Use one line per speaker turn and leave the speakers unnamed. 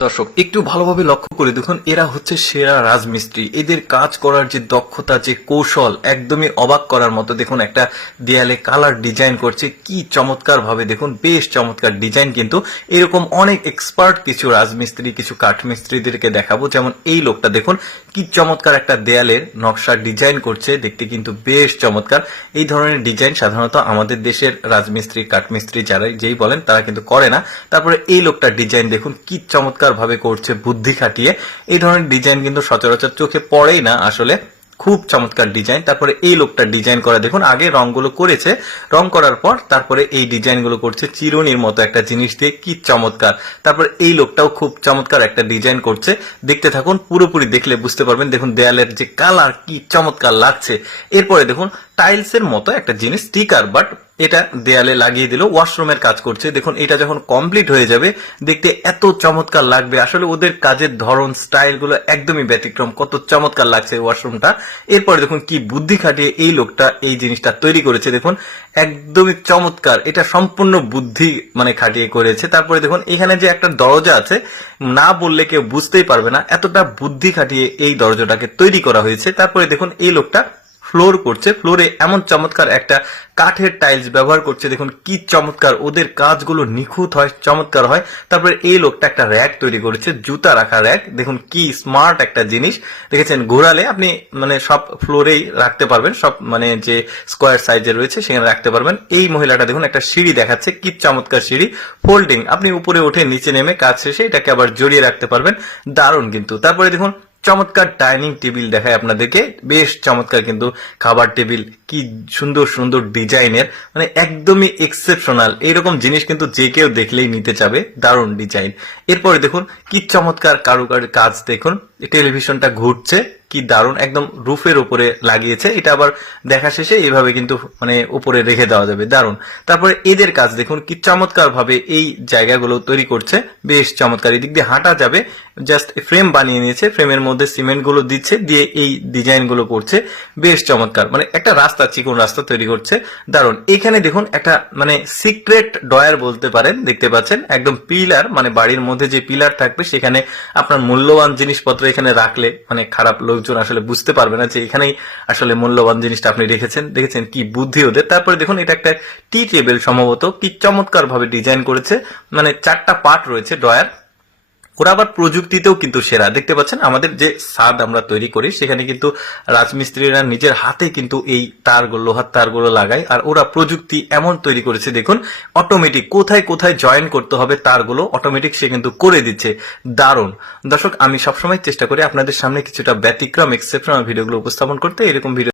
দর্শক, একটু ভালোভাবে লক্ষ্য করে দেখুন, এরা হচ্ছে সেরা রাজমিস্ত্রি। এদের কাজ করার যে দক্ষতা, যে কৌশল, একদমই অবাক করার মতো দেখুন, একটা দেয়ালে কালার ডিজাইন করছে। কি চমৎকার ভাবে দেখুন, বেশ চমৎকার ডিজাইন কিন্তু। এরকম অনেক এক্সপার্ট কিছু রাজমিস্ত্রি, কিছু কাঠমিস্ত্রিদেরকে দেখাবো। যেমন এই লোকটা দেখুন, কি চমৎকার একটা দেয়ালের নকশা ডিজাইন করছে, দেখতে কিন্তু বেশ চমৎকার। এই ধরনের ডিজাইন সাধারণত আমাদের দেশের রাজমিস্ত্রি, কাঠমিস্ত্রি যারা যেই বলেন, তারা কিন্তু করে না। তারপরে এই লোকটা ডিজাইন দেখুন, কি চমৎকার ভাবে করছে, বুদ্ধি খাটিয়ে। এই ধরনের ডিজাইন কিন্তু সচরাচর চোখে পড়েই না আসলে। খুব চমৎকার ডিজাইন তারপরে এই লোকটা ডিজাইন করা, দেখুন, আগে রংগুলো করেছে। রং করার পর তারপরে এই ডিজাইনগুলো করছে। চিরুনির মতো একটা জিনিস দিয়ে, কি চমৎকার। তারপরে এই লোকটাও খুব চমৎকার একটা ডিজাইন করছে। দেখতে থাকুন, পুরোপুরি দেখলে বুঝতে পারবেন। দেখুন, দেয়ালের যে কালার কি চমৎকার লাগছে। এরপরে দেখুন টাইলসের মতো একটা জিনিস স্টিকার বাট এটা দেয়ালে লাগিয়ে দিল ওয়াশরুমের কাজ করছে। দেখুন, এটা যখন কমপ্লিট হয়ে যাবে, দেখতে এত চমৎকার লাগবে। আসলে ওদের কাজের ধরন স্টাইলগুলো একদমই ব্যতিক্রম। কত চমৎকার লাগছে ওয়াশরুমটা এরপরে দেখুন, কি বুদ্ধি খাটিয়ে এই লোকটা এই জিনিসটা তৈরি করেছে। দেখুন, একদমই চমৎকার। এটা সম্পূর্ণ বুদ্ধি মানে খাটিয়ে করেছে। তারপরে দেখুন, এখানে যে একটা দরজা আছে, না বললে কেউ বুঝতেই পারবে না। এতটা বুদ্ধি খাটিয়ে এই দরজাটাকে তৈরি করা হয়েছে। তারপরে দেখুন, এই লোকটা ফ্লোর করছে। ফ্লোরে এমন চমৎকার একটা কাঠের টাইলস ব্যবহার করছে। দেখুন কি চমৎকার, ওদের কাজগুলো নিখুঁত হয়, চমৎকার হয়। তারপরে এই লোকটা একটা র্যাক তৈরি করেছে, জুতা রাখা র্যাক দেখুন কি স্মার্ট একটা জিনিস। দেখেছেন ঘোরালে আপনি মানে সব ফ্লোরেই রাখতে পারবেন, সব মানে যে স্কোয়ার সাইজে রয়েছে সেখানে রাখতে পারবেন। এই মহিলাটা দেখুন একটা সিঁড়ি দেখাচ্ছে, কি চমৎকার সিঁড়ি। ফোল্ডিং আপনি উপরে উঠে নিচে নেমে কাজ শেষে এটাকে আবার জড়িয়ে রাখতে পারবেন। দারুণ কিন্তু। তারপরে দেখুন চমৎকার ডাইনিং টেবিল দেখায় আপনাদেরকে। বেশ চমৎকার কিন্তু খাবার টেবিল, কি সুন্দর সুন্দর ডিজাইনের মানে একদমই এক্সেপশনাল এইরকম জিনিস কিন্তু যে কেউ দেখলেই নিতে চাবে, দারুণ ডিজাইন। এরপরে দেখুন, কি চমৎকার কারুকার কাজ দেখুন। টেলিভিশনটা ঘুরছে, কি দারুণ, একদম রুফের উপরে লাগিয়েছে। এটা আবার দেখা শেষে এভাবে কিন্তু মানে উপরে রেখে দেওয়া যাবে। দারুণ। তারপরে এদের কাজ দেখুন, কি চমৎকার ভাবে এই জায়গাগুলো তৈরি করছে। বেশ চমৎকার, এদিক দিয়ে হাঁটা যাবে। জাস্ট ফ্রেম বানিয়ে নিয়েছে, ফ্রেমের মধ্যে সিমেন্টগুলো দিচ্ছে, দিয়ে এই ডিজাইনগুলো করছে। বেশ চমৎকার মানে একটা রাস্তা, চিকন রাস্তা তৈরি করছে। দারুণ। এখানে দেখুন, একটা মানে সিক্রেট ডয়ার বলতে পারেন, দেখতে পাচ্ছেন। একদম পিলার মানে বাড়ির মধ্যে যে পিলার থাকবে, সেখানে আপনার মূল্যবান জিনিসপত্র এখানে রাখলে মানে খারাপ লোকজন আসলে বুঝতে পারবে না যে এখানেই আসলে মূল্যবান জিনিসটা আপনি রেখেছেন। দেখেছেন কি বুদ্ধি ওদের। তারপরে দেখুন, এটা একটা টি টেবিল সম্ভবত কি চমৎকার ভাবে ডিজাইন করেছে। মানে চারটা পার্ট রয়েছে ডয়ার ওরা আবার প্রযুক্তিতেও কিন্তু সেরা। দেখতে পাচ্ছেন, আমাদের যে সাদ আমরা তৈরি করি, সেখানে কিন্তু রাজমিস্ত্রিরা নিজের হাতে কিন্তু এই তারগুলো, লোহার তারগুলো লাগায়, আর ওরা প্রযুক্তি এমন তৈরি করেছে, দেখুন অটোমেটিক কোথায় কোথায় জয়েন করতে হবে তারগুলো অটোমেটিক সে কিন্তু করে দিচ্ছে। দারুণ। দর্শক, আমি সবসময় চেষ্টা করি আপনাদের সামনে কিছুটা ব্যতিক্রম এক্সেপশনাল ভিডিওগুলো উপস্থাপন করতে। এরকম ভিডিও